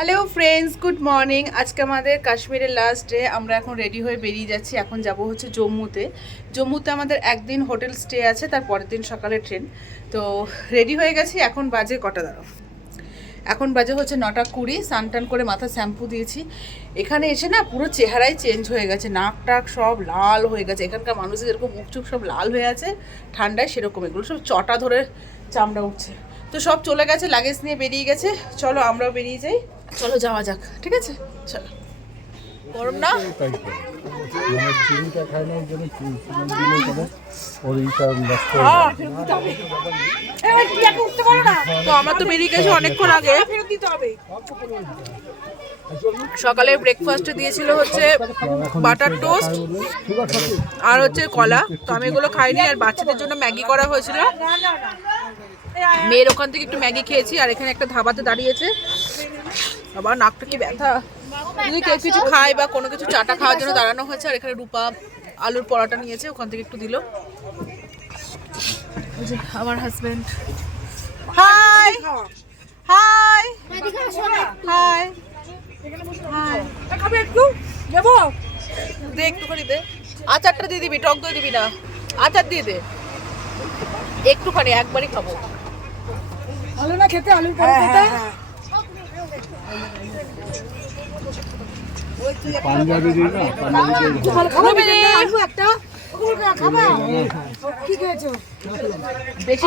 Hello friends good morning আজকে আমাদের কাশ্মীরের লাস্ট ডে আমরা এখন রেডি হয়ে বেরিয়ে যাচ্ছি। এখন যাব হচ্ছে জম্মুতে। জম্মুতে আমাদের একদিন হোটেল স্টে আছে, তার পরের দিন সকালে ট্রেন তো রেডি হয়ে গেছি। এখন বাজে কটা দাঁড়ো এখন বাজে হচ্ছে নটা কুড়ি। স্নান টান করে মাথা শ্যাম্পু দিয়েছি। এখানে এসে না পুরো চেহারাই চেঞ্জ হয়ে গেছে। নাক টাক সব লাল হয়ে গেছে। এখানকার মানুষের যেরকম মুখ চুখ সব লাল হয়ে আছে, ঠান্ডায় সেরকম এগুলো সব চটা ধরে চামড়া উঠছে। তো সব চলে গেছে লাগেজ নিয়ে বেরিয়ে গেছে। চলো আমরাও বেরিয়ে যাই। চলো যাওয়া যাক ঠিক আছে? চলো। গরম না? হয়ে তো আমরা তো বেরিয়ে গেছি অনেকক্ষণ আগে। সকালে ব্রেকফাস্টে দিয়েছিল হচ্ছে বাটার টোস্ট আর হচ্ছে কলা। তো আমি এগুলো খাইনি আর বাচ্চাদের জন্য ম্যাগি করা হয়েছিল। মেয়ের ওখান থেকে একটু ম্যাগি খেয়েছি আর এখানে একটা ধাবাতে দাঁড়িয়েছে। আবার নাকটা কি ব্যথা? যদি কেউ কিছু খায় বা কোনো কিছু চাটা খাওয়ার জন্য দাঁড়ানো হয়েছে আর এখানে রূপা আলুর পরোটা নিয়েছে ওখান থেকে একটু দিল। আমার হাজবেন্ড হাই হাই হাই খাবে একটু দেবো দে। আচারটা দিয়ে দিবি টক দই দিবি না। আচার দিয়ে দে। একটুখানি একবারই খাব। ভালো না খেতে আলুর পরোটাটা? পাঞ্জাবি দিই না পাঞ্জাবি দিই একটা ওগুলো খাবা কি খেয়েছো বেশি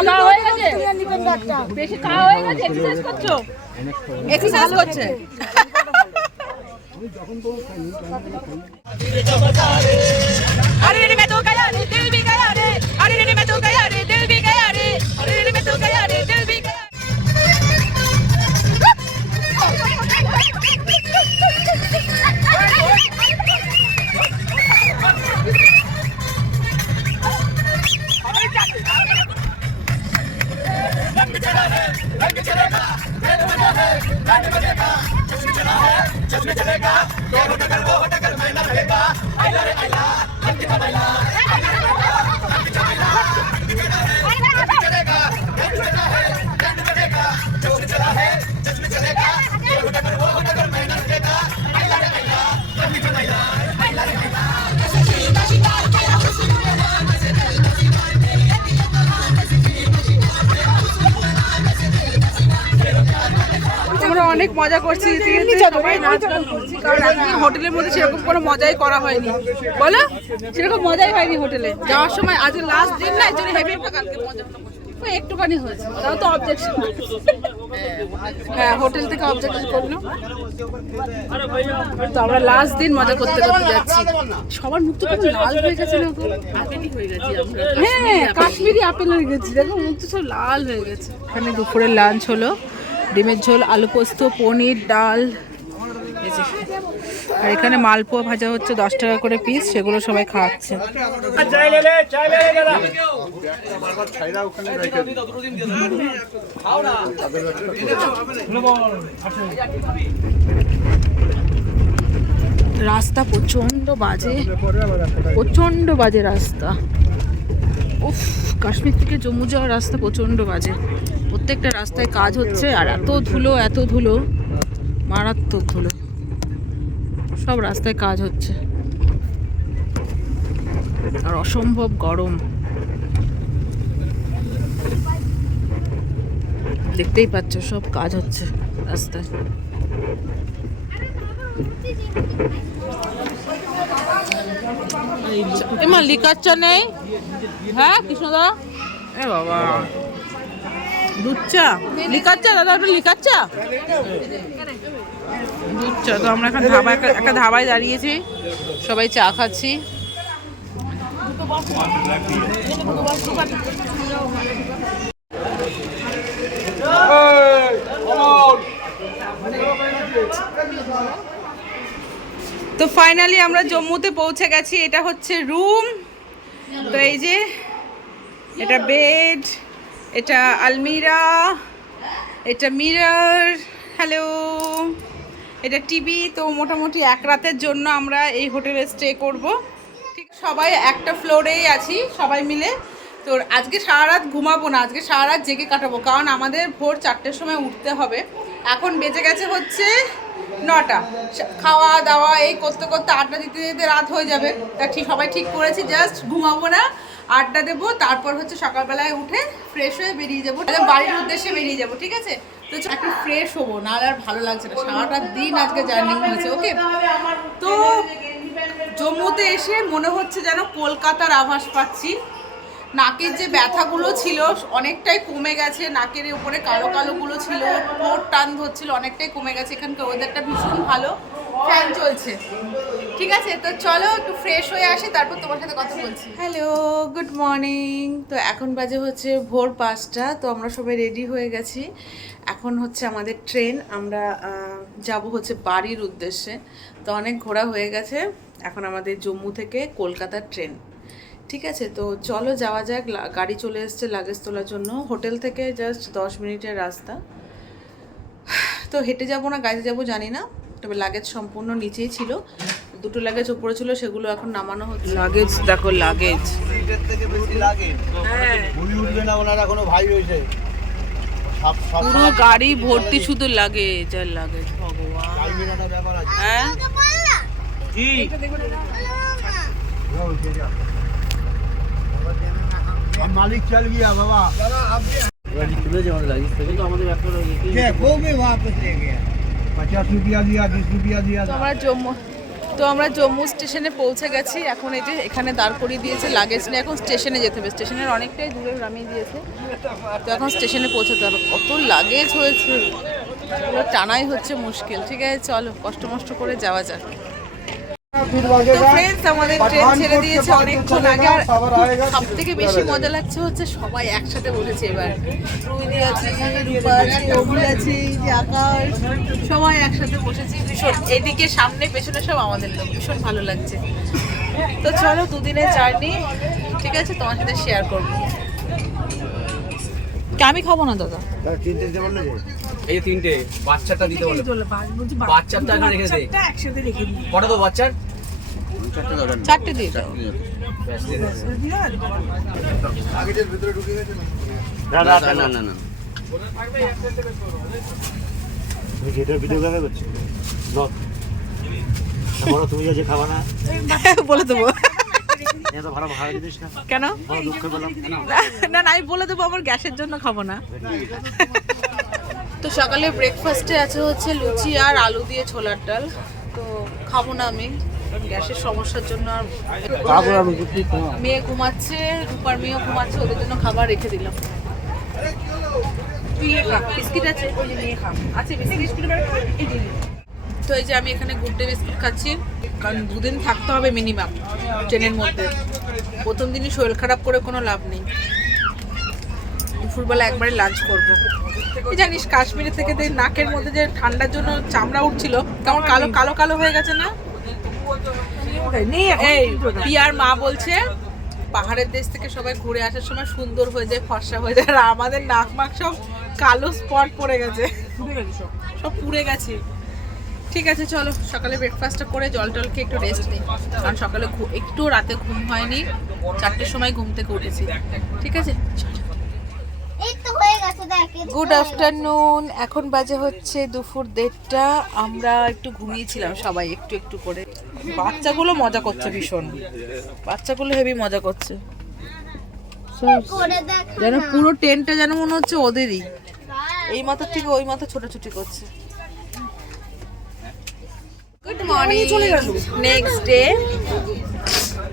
আমরা অনেক মজা করছি হোটেলের মধ্যে সেরকম কোনো মজাই করা হয়নি। বলো? সেরকম মজাই হয়নি হোটেলে। যাওয়ার সময় আজ লাস্ট দিন না জন্য হেভি কালকে মজা একটুখানি হয়েছে তাও তো অবজেকশন হ্যাঁ হোটেল থেকে অবজেকশন করল। তো আমরা লাস্ট দিন মজা করতে করতে যাচ্ছি। সবার মুখ তো কেমন লাল হয়ে গেছে না? হ্যাঁ কাশ্মীরি আপেল হয়ে গেছে। দেখো মুখ তো সব লাল হয়ে গেছে। এখানে দুপুরে লাঞ্চ হলো। ডিমের ঝোল, আলু পোস্ত, পনির, ডাল। আর এখানে মালপোয়া ভাজা হচ্ছে দশ টাকা করে পিস সেগুলো সবাই খাওয়াচ্ছে। রাস্তা প্রচণ্ড বাজে। প্রচণ্ড বাজে রাস্তা। উফ, কাশ্মীর থেকে জম্মু যাওয়ার রাস্তা প্রচণ্ড বাজে। প্রত্যেকটা রাস্তায় কাজ হচ্ছে আর এত ধুলো এত ধুলো, মারাত্মক ধুলো। সব রাস্তায় কাজ হচ্ছে। আর অসম্ভব গরম। দেখতেই পাচ্ছ, সব কাজ হচ্ছে রাস্তায়। এমা লিকার চা নেই? হ্যাঁ কৃষ্ণদা? এ বাবা। দুধ চা লিকার চা দাদা ওটা লিকার চা দুধ চা তো আমরা এখন ধাবা একটা একটা ধাবায় দাঁড়িয়েছি। সবাই চা খাচ্ছি। তো ফাইনালি আমরা জম্মুতে পৌঁছে গেছি। এটা হচ্ছে রুম তো এই যে, এটা বেড এটা আলমিরা, এটা মিরর, হ্যালো। এটা টিভি, তো মোটামুটি এক রাতের জন্য আমরা এই হোটেলে স্টে করব। ঠিক, সবাই একটা ফ্লোরেই আছি, সবাই মিলে। তো আজকে সারা রাত ঘুমাবো না, আজকে সারা রাত জেগে কাটাবো, কারণ আমাদের ভোর চারটের সময় উঠতে হবে। এখন বেজে গেছে হচ্ছে নটা। খাওয়া দাওয়া এই করতে করতে আড্ডা দিতে দিতে রাত হয়ে যাবে। তা ঠিক, সবাই ঠিক করেছি, জাস্ট ঘুমাবো না। আড্ডা দেবো, তারপর হচ্ছে সকালবেলায় উঠে ফ্রেশ হয়ে বেরিয়ে যাব। বাড়ির উদ্দেশ্যে বেরিয়ে যাব, ঠিক আছে? তো একটু ফ্রেশ হব, নাহলে আর ভালো লাগছে না। সারাটা দিন আজকে জার্নি হয়েছে ওকে তো জম্মুতে এসে মনে হচ্ছে যেন কলকাতার আভাস পাচ্ছি। নাকের যে ব্যথাগুলো ছিল অনেকটাই কমে গেছে, নাকের উপরে কালো কালোগুলো ছিল পোর টান ধরছিল, অনেকটাই কমে গেছে। এখানকার ওয়েদারটা ভীষণ ভালো। ফ্যান চলছে। ঠিক আছে, তো চলো একটু ফ্রেশ হয়ে আসি, তারপর তোমার সাথে কথা বলছি। হ্যালো গুড মর্নিং তো এখন বাজে হচ্ছে ভোর পাঁচটা, তো আমরা সবাই রেডি হয়ে গেছি। এখন হচ্ছে আমাদের ট্রেন আমরা যাব হচ্ছে বাড়ির উদ্দেশ্যে। তো অনেক ঘোরা হয়ে গেছে, এখন আমাদের জম্মু থেকে কলকাতার ট্রেন ঠিক আছে, তো চলো যাওয়া যাক গাড়ি চলে এসছে লাগেজ তোলার জন্য। হোটেল থেকে জাস্ট দশ মিনিটের রাস্তা। তো হেঁটে যাব না, গাড়িতে যাব জানি না, তবে লাগেজ সম্পূর্ণ নিচেই ছিল। দুটো লাগেজ উপরে ছিল সেগুলো এখন নামানো হচ্ছে লাগেজ দেখো লাগেজ সিটের থেকে বেশি লাগে ভুলি উঠবে না ওনারা কোনো ভাই হয়েছে সব- সব পুরো গাড়ি ভর্তি শুধু লাগেজ আর লাগেজ ভগবান টাইমের একটা ব্যাপার আছে হ্যাঁ কি मालिक चल गया बाबा वो भी वापस ले गया पचास रुपया दिया बीस रुपया दिया তো আমরা জম্মু তো আমরা জম্মু স্টেশনে পৌঁছে গেছি। এখন এই যে এখানে দাঁড় করিয়ে দিয়েছে লাগেজ নিয়ে। এখন স্টেশনে যেতে হবে। স্টেশনের অনেকটাই দূরে নামিয়ে দিয়েছে। তো এখন স্টেশনে পৌঁছাতে হবে। কত লাগেজ হয়েছে। টানাই হচ্ছে মুশকিল। ঠিক আছে, চলো, কষ্ট মষ্ট করে যাওয়া যাক। তো ফ্রেন্ডস আমাদের ট্রেন ছেড়ে দিয়েছে অনেকক্ষণ আগে আর সব থেকে বেশি মজা লাগছে হচ্ছে সবাই একসাথে বসেছে এবার। রুইদি আছে রূপা আছে অভি আছে যে আকাশ সবাই একসাথে বসেছি। ভীষণ এদিকে সামনে পেছনে সব আমাদের লোক ভীষণ ভালো লাগছে। তো চলো দুদিনের জার্নি ঠিক আছে? তোমার সাথে শেয়ার করব। আমি খাব না দাদা? এই যে তিনটে বাচ্চাটা দিতে বলে। বাচ্চাটা এখানে রেখে দে। কটা তো বাচ্চার? চারটে দিয়ে দাও। না? না না না ভিডিও করছ? বলো তুমি যে খাবা না। বলে দেবো। এত ভালো ভালো জিনিস না। কেন? না না আমি বলে দেবো আমার গ্যাসের জন্য খাব না। তো সকালে ব্রেকফাস্টে আছে হচ্ছে লুচি আর আলু দিয়ে ছোলার ডাল। তো খাব না আমি গ্যাসের সমস্যার জন্য আর মেয়ে ঘুমাচ্ছে রূপার মেয়েও ঘুমাচ্ছে ওদের জন্য খাবার রেখে দিলাম। বিস্কিট আছে? আছে বিস্কিট তো এই যে আমি এখানে গুড ডে বিস্কুট খাচ্ছি কারণ দুদিন থাকতে হবে মিনিমাম ট্রেনের মধ্যে। প্রথম দিনই শরীর খারাপ করে কোনো লাভ নেই। দুপুরবেলা একবারে লাঞ্চ করব। এই জানিস কাশ্মীরে থেকে যে নাকের মধ্যে যে ঠান্ডার জন্য চামড়া উঠছিল কেমন কালো কালো কালো হয়ে গেছে না? এই পিয়ার মা বলছে পাহাড়ের দেশ থেকে সবাই ঘুরে আসার সময় সুন্দর হয়ে যায় ফর্সা হয়ে যায় আর আমাদের নাক মাক সব কালো স্পট পড়ে গেছে। সব। পুড়ে গেছে। ঠিক আছে চলো সকালে ব্রেকফাস্টটা করে জল টল খেয়ে একটু রেস্ট নিই। কারণ সকালে একটু রাতে ঘুম হয়নি চারটের সময় ঘুম থেকে উঠেছি। ঠিক আছে এই তো হয়ে গেছে দেখ এই তো গুড আফটারনুন এখন বাজে হচ্ছে দুপুর দেড়টা। আমরা একটু ঘুমিয়েছিলাম সবাই একটু একটু করে। বাচ্চাগুলো মজা করছে ভীষণ। বাচ্চাগুলো হেভি মজা করছে। করে যেন পুরো টেন্টটা যেন মনে হচ্ছে ওদেরই। এই মাথা থেকে ওই মাথা ছোটাছুটি করছে। Good morning next day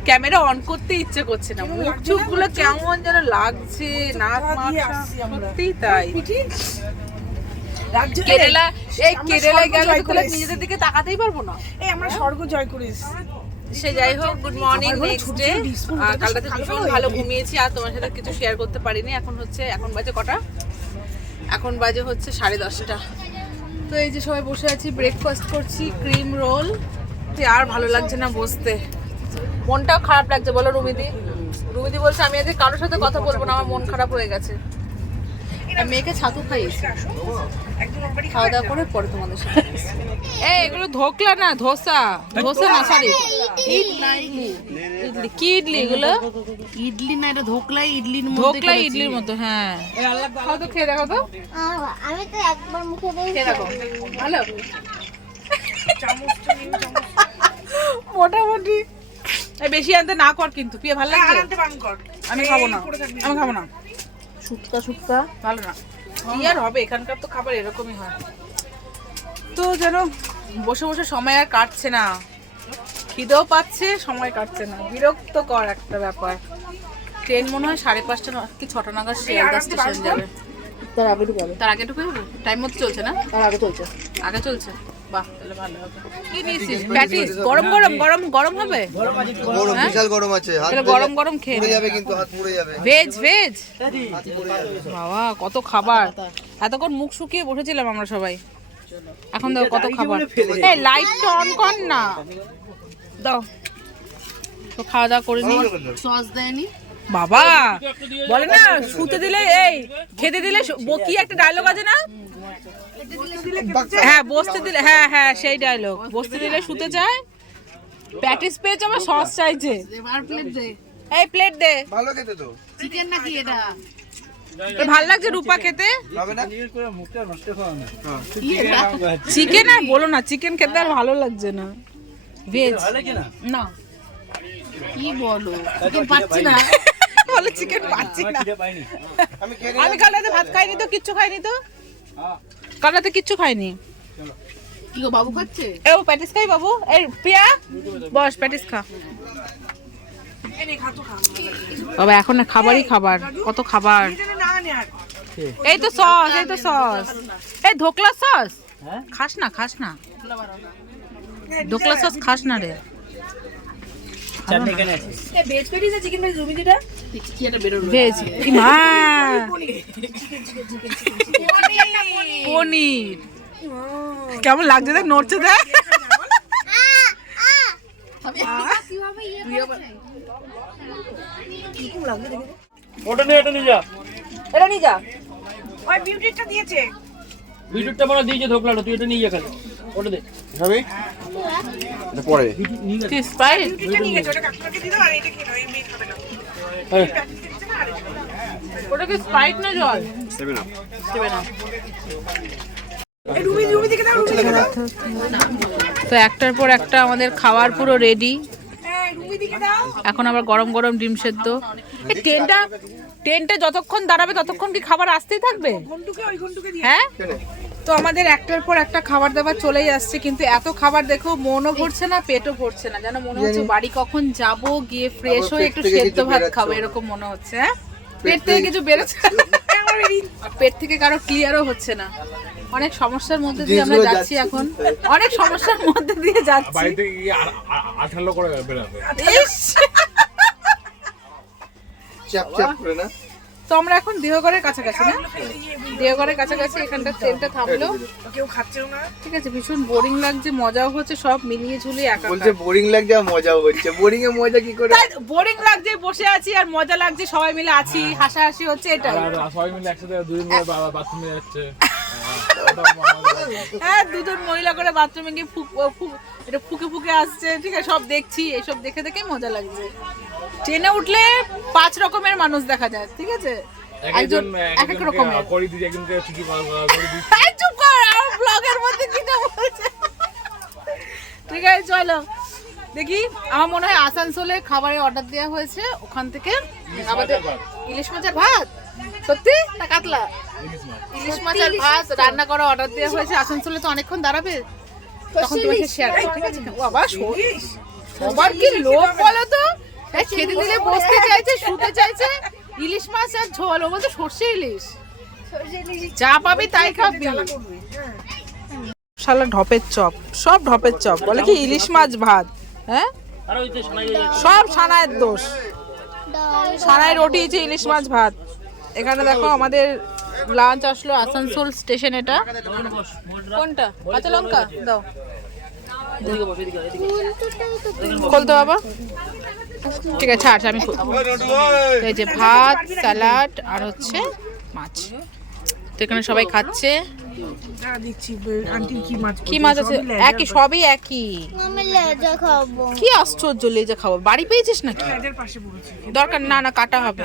camera on করতে ইচ্ছে করছে না। মুখ চুপগুলো কেমন যেন লাগছে নাক মাক সত্যিই তাই। কেরালা এই কেরালায় গেলে তাহলে নিজেদের দিকে তাকাতেই পারব না। এই আমরা স্বর্গ জয় করে সে যাই হোক গুড মর্নিং নেক্সট ডে কালকে সকালবেলা ভীষণ ভালো ঘুমিয়েছি আর তোমার সাথে কিছু শেয়ার করতে পারিনি। এখন হচ্ছে এখন বাজে কটা? এখন বাজে হচ্ছে সাড়ে দশটা। তো এই যে সবাই বসে আছি ব্রেকফাস্ট করছি ক্রিম রোল আর ভালো লাগছে না বসতে। মনটাও খারাপ লাগছে বলো রুমিদি। রুমিদি বলছে আমি আজকে কারোর সাথে কথা বলব না আমার মন খারাপ হয়ে গেছে। আর মেয়েকে ছাতু খাইয়েছি। খাওয়া দাওয়া করে পরে তোমাদের সাথে এই এগুলো ধোকলা না ধোসা। ধোসা না সরি ইডলি। ইডলি কি ইডলি এগুলো? ইডলি না এটা ধোকলাই ইডলির ধোকলা ইডলির মতো হ্যাঁ। খাও তো খেয়ে দেখো তো। আমি তো একবার মুখে দিয়ে খেয়ে দেখো। ভালো? মোটামুটি। বেশি আনতে না কর কিন্তু পিয়ে ভালো লাগছে? আমি খাব না। আমি খাব না। শুটকা শুটকা। ভালো না। কি আর হবে? এখানকার তো খাবার এরকমই হয়। তো যেন বসে বসে সময় আর কাটছে না। খিদেও পাচ্ছে সময় কাটছে না। বিরক্ত কর একটা ব্যাপার। ট্রেন মনে হয় সাড়ে পাঁচটা কি ছটা নাগাদ শিয়ালদা স্টেশন যাবে। তার আগে ঢুকাবে তার আগে ঢুকে টাইম মতো চলছে না? তার আগে চলছে। আগে চলছে? বাহ তাহলে ভালো হবে। কি নিয়েছিস? প্যাটিস গরম গরম গরম গরম হবে? গরম? বিশাল গরম আছে হাত তাহলে গরম গরম খেয়ে পুড়ে যাবে কিন্তু হাত পুড়ে যাবে। ভেজ ভেজ বাবা কত খাবার। এতক্ষণ মুখ শুকিয়ে বসেছিলাম আমরা সবাই। এখন দেখো কত খাবার। এই লাইটটা অন কর না। দাও। তো খাওয়া দাওয়া করে নি সস দেয়নি? বাবা বলে না শুতে দিলে এই খেতে দিলে কি একটা ডায়লগ আছে না? হ্যাঁ বসতে দিলে হ্যাঁ হ্যাঁ সেই ডায়লগ বসতে দিলে শুতে চায়। প্যাটিস পেয়েছে আমার সস চাইছে। এবার প্লেট দে এই প্লেট দে। ভালো খেতে তো। চিকেন নাকি এটা? ভালো লাগছে রূপা খেতে? চিকেন আর বলো না চিকেন খেতে আর ভালো লাগছে না। ভেজ না? কি বলো? চিকেন পাচ্ছি না। বলে চিকেন পাচ্ছি না। আমি ভাত খাইনি তো কিচ্ছু খাইনি তো? রাতে কিচ্ছু খাইনি। কি গো বাবু খাচ্ছে? এ ও প্যাটিস খাই বাবু। এই প্রিয়া? বস প্যাটিস খা। বাবা এখন না খাবারই খাবার। কত খাবার। এই তো সস এই তো সস। এই ধোকলা সস? খাস না খাস না। ধোকলা সস খাস না রে। কি এটা বেরোলো ভেজ কি মা। পনির। কেমন লাগছে দেখ নড়ছে দেখ। ইয়ে? ওটা নিয়ে এটা নিয়ে যা। এটা নিয়ে যা। বিদ্যুৎটা বড় দিয়েছে। ধোকলাটা তুই এটা নিয়ে যা খালি। ওটা দে। পরে। কি স্প্রাইট ওটা কি স্প্রাইট না জল? সেভেন আপ তো একটার পর একটা আমাদের খাওয়ার পুরো রেডি এখন আবার গরম গরম ডিম সেদ্ধ। এই ট্রেনটা ট্রেনটা যতক্ষণ দাঁড়াবে ততক্ষণ কি খাবার আসতেই থাকবে? হ্যাঁ? তো আমাদের একটার পর একটা খাবার দাবার চলেই আসছে কিন্তু এত খাবার দেখো মনও ভরছে না পেটও ভরছে না। যেন মনে হচ্ছে বাড়ি কখন যাব গিয়ে ফ্রেশ হয়ে একটু সেদ্ধ ভাত খাব এরকম মনে হচ্ছে হ্যাঁ? পেট থেকে কিছু বেরোচ্ছে আর পেট থেকে কারও ক্লিয়ারও হচ্ছে না। অনেক সমস্যার মধ্যে দিয়ে আমরা যাচ্ছি এখন। অনেক সমস্যার মধ্যে দিয়ে যাচ্ছি। বাড়িতে গিয়ে আঠালো করে বেরোবে! চাপ চাপ করে না? তো আমরা এখন দেহগড়ের কাছাকাছি না? দেহগড়ের কাছাকাছি এখানটা ট্রেনটা থামলো। কেউ খাচ্ছেও না ঠিক আছে ভীষণ বোরিং লাগছে মজাও হচ্ছে সব মিলিয়ে ঝুলিয়ে একা বলছে বোরিং লাগছে আর মজাও হচ্ছে। বোরিং এ মজা কি করে? বোরিং লাগছে বসে আছি আর মজা লাগছে সবাই মিলে আছি হাসাহাসি হচ্ছে এটা সবাই মিলে একসাথে দুদিন বাথরুমে যাচ্ছে। হ্যাঁ দুজন মহিলা করে বাথরুমে গিয়ে ফুক এটা ফুকে ফুকে আসছে ঠিক আছে সব দেখছি এসব দেখে দেখে মজা লাগছে। ট্রেনে উঠলে পাঁচ রকমের মানুষ দেখা যায় ঠিক আছে? একজন এক এক রকমের। করি একজনকে চুপ কর আমার ব্লগের মধ্যে কি না বলছে? ঠিক আছে চলো। দেখি আমার মনে হয় আসানসোলে খাবারের অর্ডার দেওয়া হয়েছে ওখান থেকে আমাদের ইলিশ মাছের ভাত? সত্যি? না কাতলা? ইলিশ মাছের ভাত রান্না করা অর্ডার দেওয়া হয়েছে আসানসোলে তো অনেকক্ষণ দাঁড়াবে। তখন তোমাকে শেয়ার ঠিক আছে। বাবা সবার কি লোক বলো তো? খেতে দিলে বসতে চাইছে শুতে চাইছে ইলিশ মাছ আর ঝোল ও বলছে সর্ষে ইলিশ। যা পাবি তাই খাবি। শালা ঢপের চপ সব ঢপের চপ। বলে কি ইলিশ মাছ ভাত হ্যাঁ? আর ওই তো শোনাই সব সানায়ের দোষ। সানায় রটিয়েছে ইলিশ মাছ ভাত। এখানে দেখো আমাদের লাঞ্চ আসলো আসানসোল স্টেশন এটা। কোনটা? কাঁচা লঙ্কা? দাও। খুলতে বাবা। ঠিক আছে আচ্ছা আমি। এই যে ভাত, স্যালাড আর হচ্ছে মাছ। তো এখানে সবাই খাচ্ছে। কি মাছ আছে? একই, সবই একই। কি আশ্চর্য লেজা খাব বাড়ি পেয়েছিস নাকি? দরকার না না, কাটা হবে।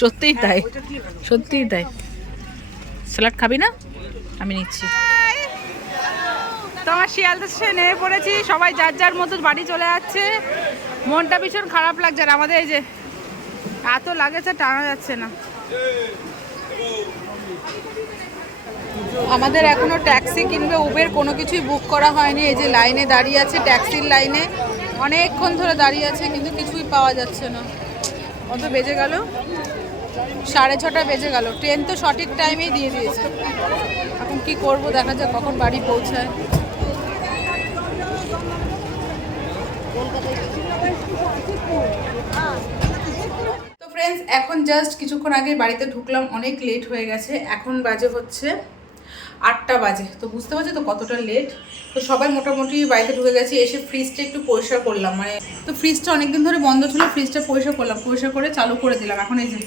সত্যিই তাই। সত্যিই তাই। স্যালাড খাবি না? আমি নিচ্ছি। তো আমার শিয়ালদা স্টেশনে নেমে পড়েছি। সবাই যার যার মতো বাড়ি চলে যাচ্ছে। মনটা ভীষণ খারাপ লাগছে আর আমাদের এই যে এত লাগেছে টানা যাচ্ছে না। আমাদের এখনও ট্যাক্সি কিংবা উবের কোনো কিছুই বুক করা হয়নি। এই যে লাইনে দাঁড়িয়ে আছে ট্যাক্সির লাইনে। অনেকক্ষণ ধরে দাঁড়িয়ে আছে কিন্তু কিছুই পাওয়া যাচ্ছে না। কত বেজে গেল। সাড়ে ছটা বেজে গেল। ট্রেন তো সঠিক টাইমেই দিয়ে দিয়েছে। এখন কি করব, দেখা যাক কখন বাড়ি পৌঁছায়। তো ফ্রেন্ডস এখন জাস্ট কিছুক্ষণ আগে বাড়িতে ঢুকলাম, অনেক লেট হয়ে গেছে। এখন বাজে হচ্ছে আটটা বাজে। তো বুঝতে পারছ তো কতটা লেট তো সবাই মোটামুটি বাড়িতে ঢুকে গেছি, এসে ফ্রিজটা একটু পরিষ্কার করলাম। মানে তো ফ্রিজটা অনেকদিন ধরে বন্ধ ছিল ফ্রিজটা পরিষ্কার করলাম। পরিষ্কার করে চালু করে দিলাম। এখন এই যে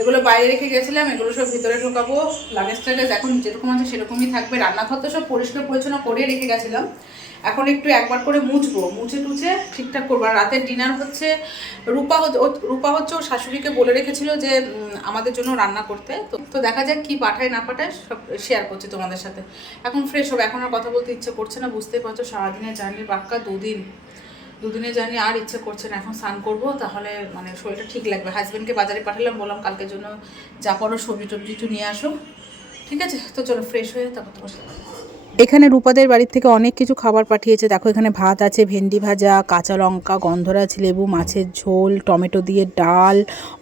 এগুলো বাইরে রেখে গেছিলাম, এগুলো সব ভিতরে ঢোকাবো লাগেজ টাগেজ এখন যেরকম আছে সেরকমই থাকবে। রান্নাঘর তো সব পরিষ্কার পরিচ্ছন্ন করে রেখে গেছিলাম। এখন একটু একবার করে মুছবো, মুছে টুছে ঠিকঠাক করব। আর রাতের ডিনার হচ্ছে, রূপা রূপা হচ্ছে ওর শাশুড়িকে বলে রেখেছিল যে আমাদের জন্য রান্না করতে। তো তো দেখা যাক কি পাঠায় না পাঠায়, সব শেয়ার করছি তোমাদের সাথে। এখন ফ্রেশ হবে, এখন আর কথা বলতে ইচ্ছে করছে না, বুঝতেই পারছ, সারাদিনের জার্নির বাক্কা দুদিন। দুদিনে জানি আর ইচ্ছে করছে না, এখন স্নান করব, তাহলে মানে শরীরটা ঠিক লাগবে। হাজব্যান্ডকে বাজারে পাঠালাম, বললাম কালকের জন্য যা করো সবজি টবজি একটু নিয়ে আসো। ঠিক আছে? তো চলো ফ্রেশ হয়ে তারপর তোমার সাথে এখানে রূপাদের বাড়ির থেকে অনেক কিছু খাবার পাঠিয়েছে। দেখো, এখানে ভাত আছে, ভেন্ডি ভাজা, কাঁচা লঙ্কা গন্ধরাজ লেবু, মাছের ঝোল, টমেটো দিয়ে ডাল,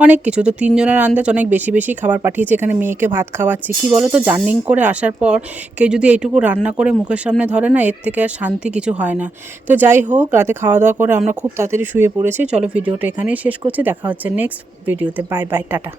অনেক কিছু। তো তিনজনের আন্দাজ অনেক বেশি বেশি খাবার পাঠিয়েছে। এখানে মেয়েকে ভাত খাওয়াচ্ছি। কি বলো তো জার্নিং করে আসার পর কেউ যদি এইটুকু রান্না করে মুখের সামনে ধরে না, এর থেকে আর শান্তি কিছু হয় না। তো যাই হোক, রাতে খাওয়া দাওয়া করে আমরা খুব তাড়াতাড়ি শুয়ে পড়েছি। চলো ভিডিওটা এখানেই শেষ করছি। দেখা হচ্ছে নেক্সট ভিডিওতে। Bye bye, tata.